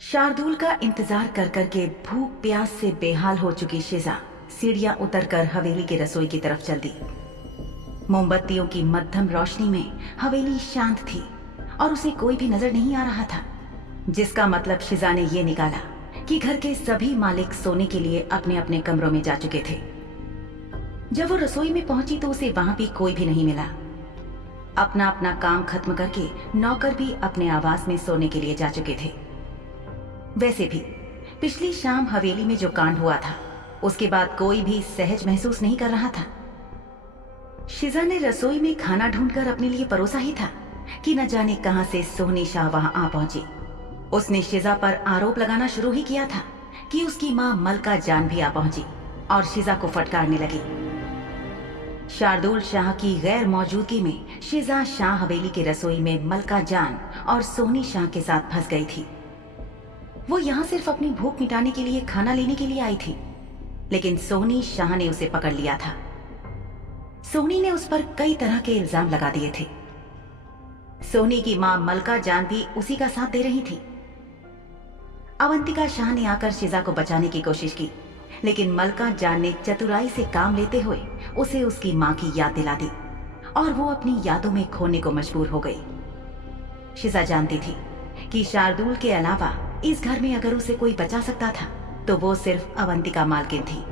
शार्दुल का इंतजार कर कर के भूख प्यास से बेहाल हो चुकी शिजा सीढ़ियां उतरकर हवेली की रसोई की तरफ चल दी। मोमबत्तियों की मध्यम रोशनी में हवेली शांत थी और उसे कोई भी नजर नहीं आ रहा था, जिसका मतलब शिजा ने यह निकाला कि घर के सभी मालिक सोने के लिए अपने अपने कमरों में जा चुके थे। जब वो रसोई में पहुंची तो उसे वहां भी कोई भी नहीं मिला। अपना अपना काम खत्म करके नौकर भी अपने आवास में सोने के लिए जा चुके थे। वैसे भी पिछली शाम हवेली में जो कांड हुआ था उसके बाद कोई भी सहज महसूस नहीं कर रहा था। शिजा ने रसोई में खाना ढूंढकर अपने लिए परोसा ही था कि न जाने कहां से सोहनी शाह वहां आ पहुंची। उसने शिजा पर आरोप लगाना शुरू ही किया था कि उसकी मां मलका जान भी आ पहुंची और शिजा को फटकारने लगी। शार्दुल शाह की गैर मौजूदगी में शिजा शाह हवेली की रसोई में मलका जान और सोहनी शाह के साथ फंस गई थी। वो यहाँ सिर्फ अपनी भूख मिटाने के लिए खाना लेने के लिए आई थी, लेकिन सोहनी शाह ने उसे पकड़ लिया था। सोहनी ने उस पर कई तरह के इल्जाम लगा दिए थे। सोहनी की मां मलका जान भी उसी का साथ दे रही थी। अवंतिका शाह ने आकर शिजा को बचाने की कोशिश की, लेकिन मलका जान ने चतुराई से काम लेते हुए उसे उसकी मां की याद दिला दी और वो अपनी यादों में खोने को मजबूर हो गई। शिजा जानती थी कि शार्दुल के अलावा इस घर में अगर उसे कोई बचा सकता था तो वो सिर्फ अवंतिका मालकिन थी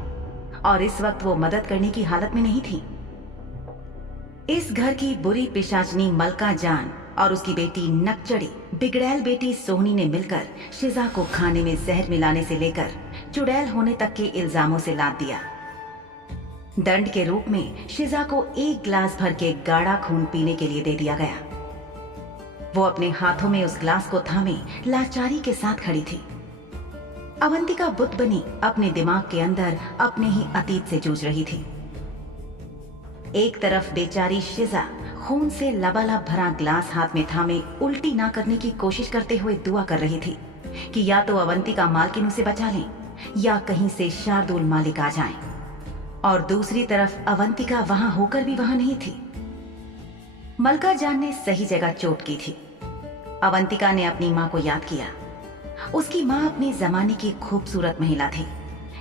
और इस वक्त वो मदद करने की हालत में नहीं थी। इस घर की बुरी पिशाचनी मलका जान और उसकी बेटी नकचड़ी बिगड़ैल बेटी सोहनी ने मिलकर शिजा को खाने में जहर मिलाने से लेकर चुड़ैल होने तक के इल्जामों से लाद दिया। दंड के रूप में शिजा को एक गिलास भर के गाढ़ा खून पीने के लिए दे दिया गया। वो अपने हाथों में उस ग्लास को थामे लाचारी के साथ खड़ी थी। अवंतिका बुत बनी अपने दिमाग के अंदर अपने ही अतीत से जूझ रही थी। एक तरफ बेचारी शिजा खून से लबालब भरा ग्लास हाथ में थामे उल्टी ना करने की कोशिश करते हुए दुआ कर रही थी कि या तो अवंतिका मालकिन उसे बचा लें या कहीं से शार्दुल मालिक आ जाएं। और दूसरी तरफ अवंतिका वहां होकर भी वहां नहीं थी। मलका जान ने सही जगह चोट की थी। अवंतिका ने अपनी मां को याद किया। उसकी मां अपने जमाने की खूबसूरत महिला थी,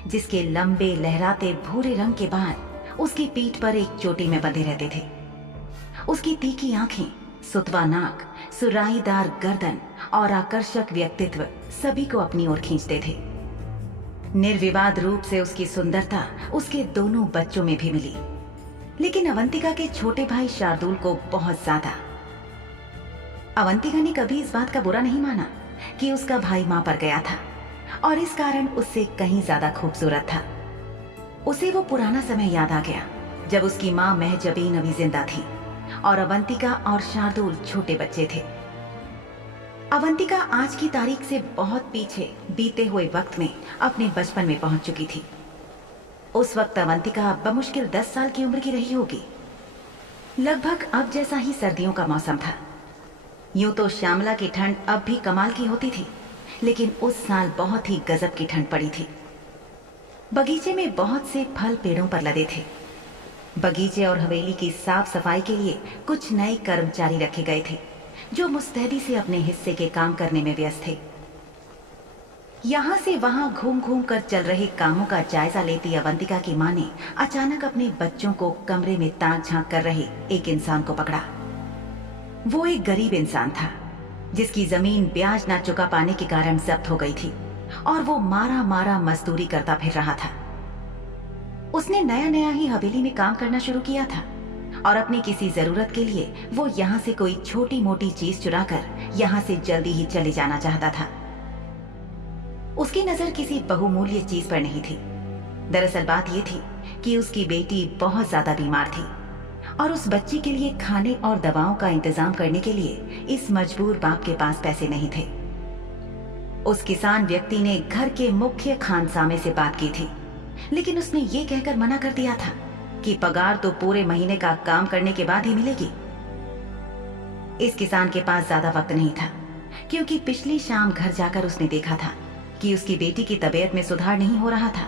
जिसके लंबे लहराते भूरे रंग के बाल उसकी पीठ पर एक चोटी में बंधे रहते थे। उसकी तीखी आंखें, सुतवा नाक, सुराहीदार गर्दन और आकर्षक व्यक्तित्व सभी को अपनी ओर खींचते थे। निर्विवाद रूप से उसकी सुंदरता उसके दोनों बच्चों में भी मिली, लेकिन अवंतिका के छोटे भाई शार्दुल को बहुत ज्यादा। अवंतिका ने कभी इस बात का बुरा नहीं माना कि उसका भाई मां पर गया था और इस कारण उससे कहीं ज्यादा खूबसूरत था। उसे वो पुराना समय याद आ गया जब उसकी मां महजबीन अभी जिंदा थी और अवंतिका और शार्दुल छोटे बच्चे थे। अवंतिका आज की तारीख से बहुत पीछे बीते हुए वक्त में अपने बचपन में पहुंच चुकी थी। उस वक्त अवंतिका बमुश्किल 10 साल की उम्र की रही होगी। लगभग अब जैसा ही सर्दियों का मौसम था। यूं तो श्यामला की ठंड अब भी कमाल की होती थी, लेकिन उस साल बहुत ही गजब की ठंड पड़ी थी। बगीचे में बहुत से फल पेड़ों पर लदे थे। बगीचे और हवेली की साफ सफाई के लिए कुछ नए कर्मचारी रखे गए थे जो मुस्तैदी से अपने हिस्से के काम करने में व्यस्त थे। यहां से वहां घूम घूम कर चल रहे कामों का जायजा लेती अवंतिका की मां ने अचानक अपने बच्चों को कमरे में ताक झांक कर रहे एक इंसान को पकड़ा। वो एक गरीब इंसान था जिसकी जमीन ब्याज ना चुका पाने के कारण जब्त हो गई थी और वो मारा मारा मजदूरी करता फिर रहा था। उसने नया नया ही हवेली में काम करना शुरू किया था और अपनी किसी जरूरत के लिए वो यहाँ से कोई छोटी मोटी चीज चुराकर यहाँ से जल्दी ही चले जाना चाहता था। उसकी नजर किसी बहुमूल्य चीज पर नहीं थी। दरअसल बात यह थी कि उसकी बेटी बहुत ज्यादा बीमार थी और उस बच्ची के लिए खाने और दवाओं का इंतजाम करने के लिए इस मजबूर बाप के पास पैसे नहीं थे। उस किसान व्यक्ति ने घर के मुख्य खानसामे से बात की थी, लेकिन उसने ये कहकर मना कर दिया था कि पगार तो पूरे महीने का काम करने के बाद ही मिलेगी। इस किसान के पास ज्यादा वक्त नहीं था, क्योंकि पिछली शाम घर जाकर उसने देखा था कि उसकी बेटी की तबीयत में सुधार नहीं हो रहा था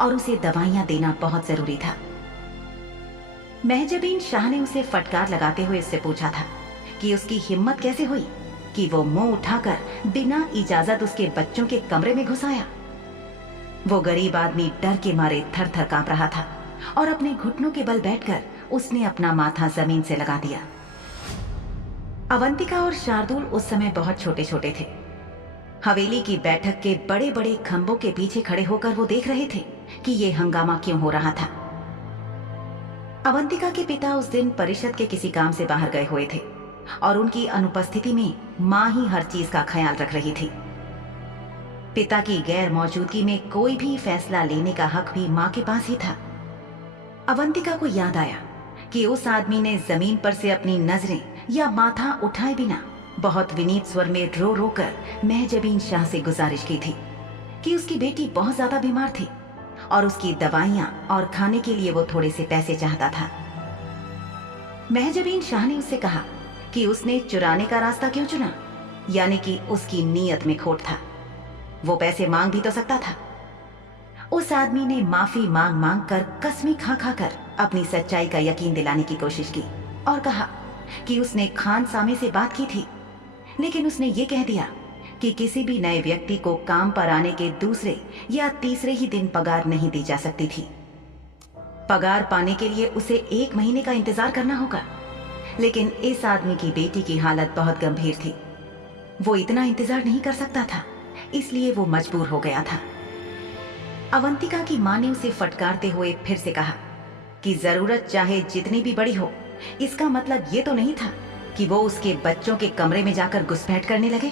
और उसे दवाइयां देना बहुत जरूरी था। महजबीन शाह ने उसे फटकार लगाते हुए इससे पूछा था कि उसकी हिम्मत कैसे हुई कि वो मुंह उठाकर बिना इजाजत उसके बच्चों के कमरे में घुस आया। वो गरीब आदमी डर के मारे थर थर कांप रहा था और अपने घुटनों के बल बैठकर उसने अपना माथा जमीन से लगा दिया। अवंतिका और शार्दुल उस समय बहुत छोटे छोटे थे। हवेली की बैठक के बड़े बड़े खंभों के पीछे खड़े होकर वो देख रहे थे कि ये हंगामा क्यों हो रहा था। अवंतिका के पिता उस दिन परिषद के किसी काम से बाहर गए हुए थे और उनकी अनुपस्थिति में मां ही हर चीज का ख्याल रख रही थी। पिता की गैर मौजूदगी में कोई भी फैसला लेने का हक भी मां के पास ही था। अवंतिका को याद आया कि उस आदमी ने जमीन पर से अपनी नजरें या माथा उठाए बिना बहुत विनीत स्वर में रो रो कर महजबीन शाह से गुजारिश की थी कि उसकी बेटी बहुत ज्यादा बीमार थी और उसकी दवाइयां और खाने के लिए वो थोड़े से पैसे चाहता था। महजबीन शाह ने उससे कहा कि उसने चुराने का रास्ता क्यों चुना, यानी कि उसकी नीयत में खोट था। वो पैसे मांग भी तो सकता था। उस आदमी ने माफी मांग मांग कर कसमें खा खा कर अपनी सच्चाई का यकीन दिलाने की कोशिश की और कहा कि उसने खान सामे से बात की थी, लेकिन उसने ये कह दिया कि किसी भी नए व्यक्ति को काम पर आने के दूसरे या तीसरे ही दिन पगार नहीं दी जा सकती थी। पगार पाने के लिए उसे 1 महीने का इंतजार करना होगा, लेकिन इस आदमी की बेटी की हालत बहुत गंभीर थी। वो इतना इंतजार नहीं कर सकता था, इसलिए वो मजबूर हो गया था। अवंतिका की मां ने उसे फटकारते हुए फिर से कहा कि जरूरत चाहे जितनी भी बड़ी हो, इसका मतलब ये तो नहीं था कि वो उसके बच्चों के कमरे में जाकर घुसपैठ करने लगे।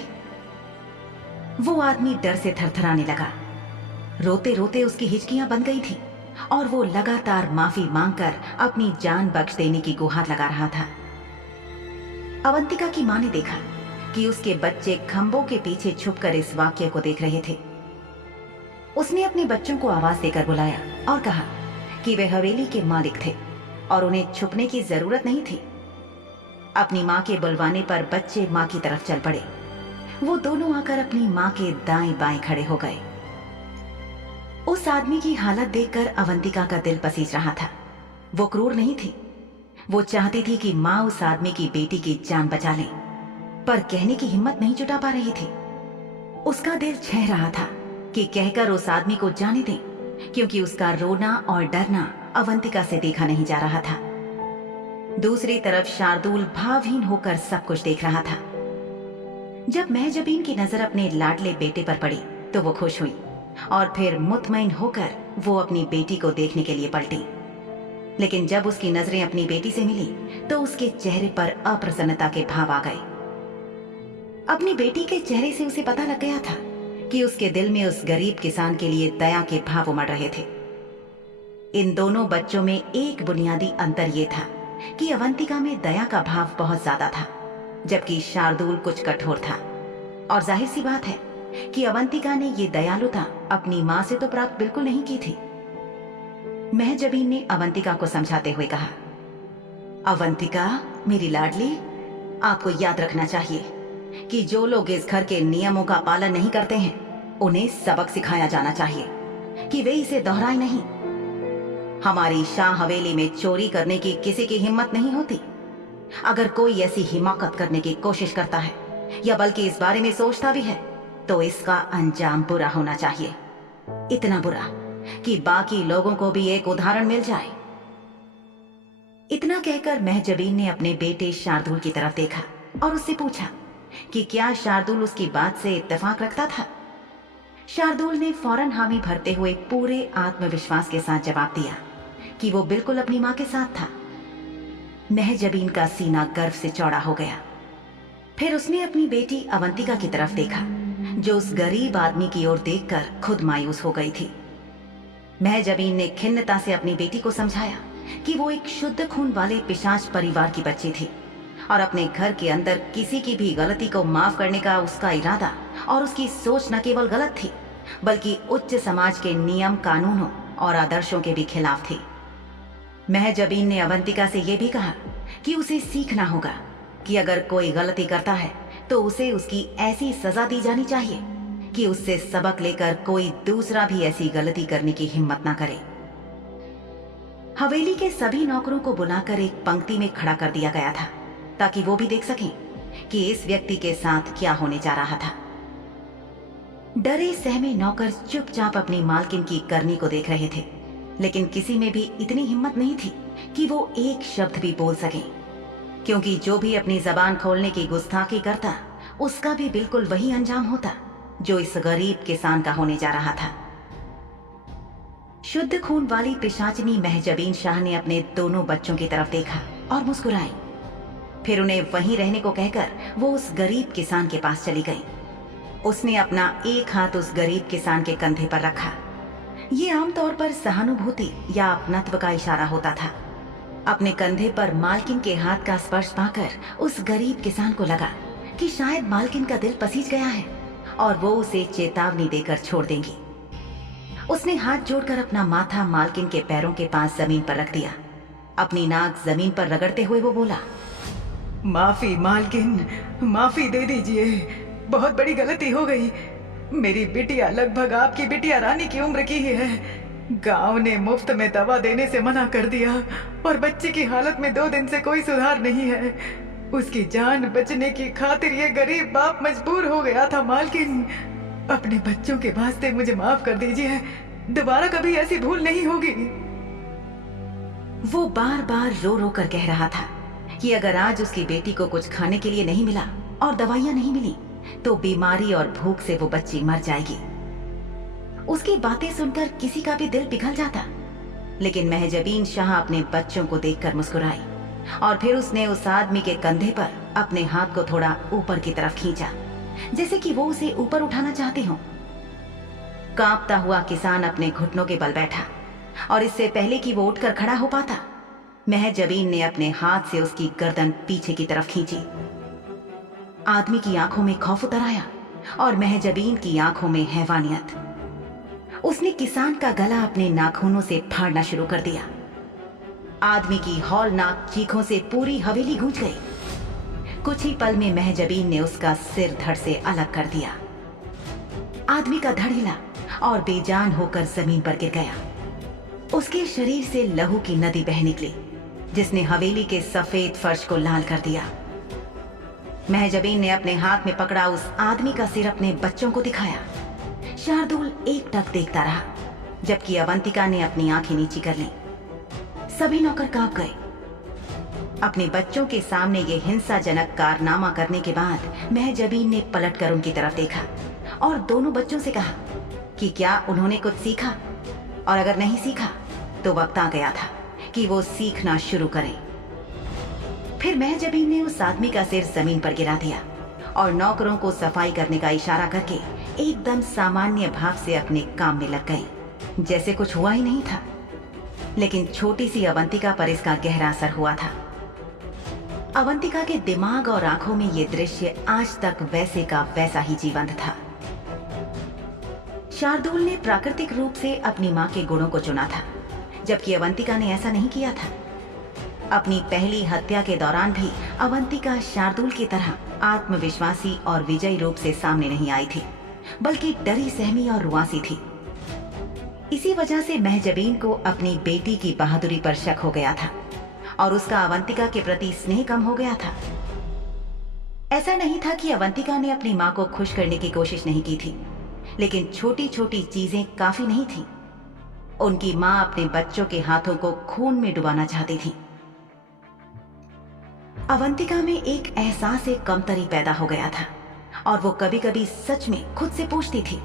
वो आदमी डर से थरथराने लगा। रोते रोते उसकी हिचकियां बंद गई थी और वो लगातार माफी मांगकर अपनी जान बख्श देने की गुहार लगा रहा था। अवंतिका की मां ने देखा कि उसके बच्चे खंभों के पीछे छुपकर इस वाक्य को देख रहे थे। उसने अपने बच्चों को आवाज देकर बुलाया और कहा कि वे हवेली के मालिक थे और उन्हें छुपने की जरूरत नहीं थी। अपनी मां के बुलवाने पर बच्चे मां की तरफ चल पड़े। वो दोनों आकर अपनी मां के दाएं बाएं खड़े हो गए। उस आदमी की हालत देखकर अवंतिका का दिल पसीज रहा था। वो क्रूर नहीं थी। वो चाहती थी कि मां उस आदमी की बेटी की जान बचा ले, पर कहने की हिम्मत नहीं जुटा पा रही थी। उसका दिल छह रहा था कि कहकर उस आदमी को जाने दें, क्योंकि उसका रोना और डरना अवंतिका से देखा नहीं जा रहा था। दूसरी तरफ शार्दुल भावहीन होकर सब कुछ देख रहा था। जब महजबीन की नजर अपने लाडले बेटे पर पड़ी तो वो खुश हुई और फिर मुतमईन होकर वो अपनी बेटी को देखने के लिए पलटी। लेकिन जब उसकी नजरें अपनी बेटी से मिली तो उसके चेहरे पर अप्रसन्नता के भाव आ गए। अपनी बेटी के चेहरे से उसे पता लग गया था कि उसके दिल में उस गरीब किसान के लिए दया के भाव उमड़ रहे थे। इन दोनों बच्चों में एक बुनियादी अंतर ये था कि अवंतिका में दया का भाव बहुत ज्यादा था, जबकि शार्दुल कुछ कठोर था। और जाहिर सी बात है कि अवंतिका ने ये दयालुता अपनी मां से तो प्राप्त बिल्कुल नहीं की थी। महजबीन ने अवंतिका को समझाते हुए कहा, अवंतिका मेरी लाडली, आपको याद रखना चाहिए कि जो लोग इस घर के नियमों का पालन नहीं करते हैं उन्हें सबक सिखाया जाना चाहिए कि वे इसे दोहराए नहीं। हमारी शाह हवेली में चोरी करने की किसी की हिम्मत नहीं होती। अगर कोई ऐसी हिमाकत करने की कोशिश करता है या बल्कि इस बारे में सोचता भी है तो इसका अंजाम बुरा होना चाहिए, इतना बुरा कि बाकी लोगों को भी एक उदाहरण मिल जाए। इतना कहकर महजबीन ने अपने बेटे शार्दुल की तरफ देखा और उससे पूछा कि क्या शार्दुल उसकी बात से इत्तेफाक रखता था। शार्दुल ने फौरन हामी भरते हुए पूरे आत्मविश्वास के साथ जवाब दिया कि वो बिल्कुल अपनी मां के साथ था। महजबीन का सीना गर्व से चौड़ा हो गया। फिर उसने अपनी बेटी अवंतिका की तरफ देखा, जो उस गरीब आदमी की ओर देखकर खुद मायूस हो गई थी। महजबीन ने खिन्नता से अपनी बेटी को समझाया कि वो एक शुद्ध खून वाले पिशाच परिवार की बच्ची थी और अपने घर के अंदर किसी की भी गलती को माफ करने का उसका इरादा और उसकी सोच न केवल गलत थी बल्कि उच्च समाज के नियम, कानूनों और आदर्शों के भी खिलाफ थी। महजबीन ने अवंतिका से यह भी कहा कि उसे सीखना होगा कि अगर कोई गलती करता है तो उसे उसकी ऐसी सजा दी जानी चाहिए कि उससे सबक लेकर कोई दूसरा भी ऐसी गलती करने की हिम्मत ना करे। हवेली के सभी नौकरों को बुलाकर एक पंक्ति में खड़ा कर दिया गया था ताकि वो भी देख सकें कि इस व्यक्ति के साथ क्या होने जा रहा था। डरे सहमे नौकर चुपचाप अपनी मालकिन की करनी को देख रहे थे, लेकिन किसी में भी इतनी हिम्मत नहीं थी कि वो एक शब्द भी बोल सके, क्योंकि जो भी अपनी जबान खोलने की गुस्ताखी करता उसका भी बिल्कुल वही अंजाम होता जो इस गरीब किसान का होने जा रहा था। शुद्ध खून वाली पिशाचिनी महजबीन शाह ने अपने दोनों बच्चों की तरफ देखा और मुस्कुराई। फिर उन्हें वहीं रहने को कहकर वो उस गरीब किसान के पास चली गई। उसने अपना एक हाथ उस गरीब किसान के कंधे पर रखा। ये आमतौर पर सहानुभूति या अपनत्व का इशारा होता था। अपने कंधे पर मालकिन के हाथ का स्पर्श पाकर उस गरीब किसान को लगा कि शायद मालकिन का दिल पसीज गया है और वो उसे चेतावनी देकर छोड़ देंगी। उसने हाथ जोड़कर अपना माथा मालकिन के पैरों के पास जमीन पर रख दिया। अपनी नाक जमीन पर रगड़ते हुए वो बोला, माफी मालकिन, माफी दे दीजिए, बहुत बड़ी गलती हो गई। मेरी बिटिया लगभग आपकी बिटिया रानी की उम्र की ही है। गांव ने मुफ्त में दवा देने से मना कर दिया और बच्ची की हालत में 2 दिन से कोई सुधार नहीं है। उसकी जान बचने की खातिर ये गरीब बाप मजबूर हो गया था मालकिन। अपने बच्चों के वास्ते मुझे माफ कर दीजिए, दोबारा कभी ऐसी भूल नहीं होगी। वो बार बार रो रो कर कह रहा था कि अगर आज उसकी बेटी को कुछ खाने के लिए नहीं मिला और दवाइयां नहीं मिली तो बीमारी और भूख से वो बच्ची मर जाएगी। उसकी बातें सुनकर किसी का भी दिल पिघल जाता, लेकिन महजबीन शाह अपने बच्चों को देखकर मुस्कुराई और फिर उसने उस आदमी के कंधे पर अपने हाथ को थोड़ा ऊपर की तरफ खींचा, जैसे कि वो उसे ऊपर उठाना चाहते हो। कांपता हुआ किसान अपने घुटनों के बल बैठा और इससे पहले कि वो उठकर खड़ा हो पाता, महजबीन ने अपने हाथ से उसकी गर्दन पीछे की तरफ खींची। आदमी की आंखों में खौफ उतर आया और महजबीन की आंखों में हैवानियत। उसने किसान का गला अपने नाखूनों से फाड़ना शुरू कर दिया। आदमी की हौलनाक चीखों से पूरी हवेली गूंज गई। कुछ ही पल में महजबीन ने उसका सिर धड़ से अलग कर दिया। आदमी का धड़ हिला और बेजान होकर जमीन पर गिर गया। उसके शरीर से लहू की नदी बह निकली, जिसने हवेली के सफेद फर्श को लाल कर दिया। महजबीन ने अपने हाथ में पकड़ा उस आदमी का सिर अपने बच्चों को दिखाया। शार्दुल एकटक देखता रहा, जबकि अवंतिका ने अपनी आंखें नीची कर लीं। सभी नौकर कांप गए। अपने बच्चों के सामने ये हिंसाजनक कारनामा करने के बाद महजबीन ने पलटकर उनकी तरफ देखा और दोनों बच्चों से कहा कि क्या उन्होंने कुछ सीखा, और अगर नहीं सीखा तो वक्त आ गया था कि वो सीखना शुरू करें। फिर महजबीन ने उस आदमी का सिर जमीन पर गिरा दिया और नौकरों को सफाई करने का इशारा करके एकदम सामान्य भाव से अपने काम में लग गई, जैसे कुछ हुआ ही नहीं था। लेकिन छोटी सी अवंतिका पर इसका गहरा असर हुआ था। अवंतिका के दिमाग और आंखों में ये दृश्य आज तक वैसे का वैसा ही जीवंत था। शार्दुल ने प्राकृतिक रूप से अपनी मां के गुणों को चुना था, जबकि अवंतिका ने ऐसा नहीं किया था। अपनी पहली हत्या के दौरान भी अवंतिका शार्दुल की तरह आत्मविश्वासी और विजयी रूप से सामने नहीं आई थी, बल्कि डरी सहमी और रुआसी थी। इसी वजह से महजबीन को अपनी बेटी की बहादुरी पर शक हो गया था और उसका अवंतिका के प्रति स्नेह कम हो गया था। ऐसा नहीं था कि अवंतिका ने अपनी मां को खुश करने की कोशिश नहीं की थी, लेकिन छोटी छोटी चीजें काफी नहीं थी। उनकी मां अपने बच्चों के हाथों को खून में डुबाना चाहती थी। अवंतिका में एक एहसास कमतरी पैदा हो गया था और वो कभी कभी सच में खुद से पूछती थी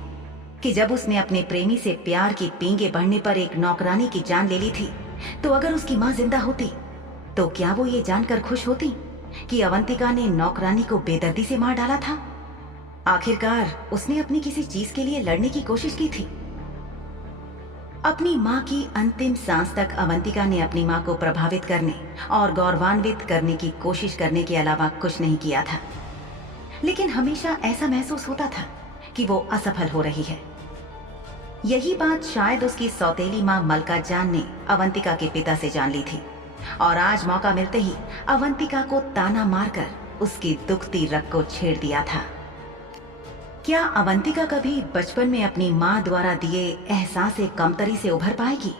कि जब उसने अपने प्रेमी से प्यार की पींगे बढ़ने पर एक नौकरानी की जान ले ली थी, तो अगर उसकी मां जिंदा होती तो क्या वो ये जानकर खुश होती कि अवंतिका ने नौकरानी को बेदर्दी से मार डाला था। आखिरकार उसने अपनी किसी चीज के लिए लड़ने की कोशिश की थी। अपनी मां की अंतिम सांस तक अवंतिका ने अपनी मां को प्रभावित करने और गौरवान्वित करने की कोशिश करने के अलावा कुछ नहीं किया था, लेकिन हमेशा ऐसा महसूस होता था कि वो असफल हो रही है। यही बात शायद उसकी सौतेली मां मलका जान ने अवंतिका के पिता से जान ली थी और आज मौका मिलते ही अवंतिका को ताना मारकर उसकी दुखती रग को छेड़ दिया था। क्या अवंतिका कभी बचपन में अपनी मां द्वारा दिए एहसास कमतरी से उभर पाएगी?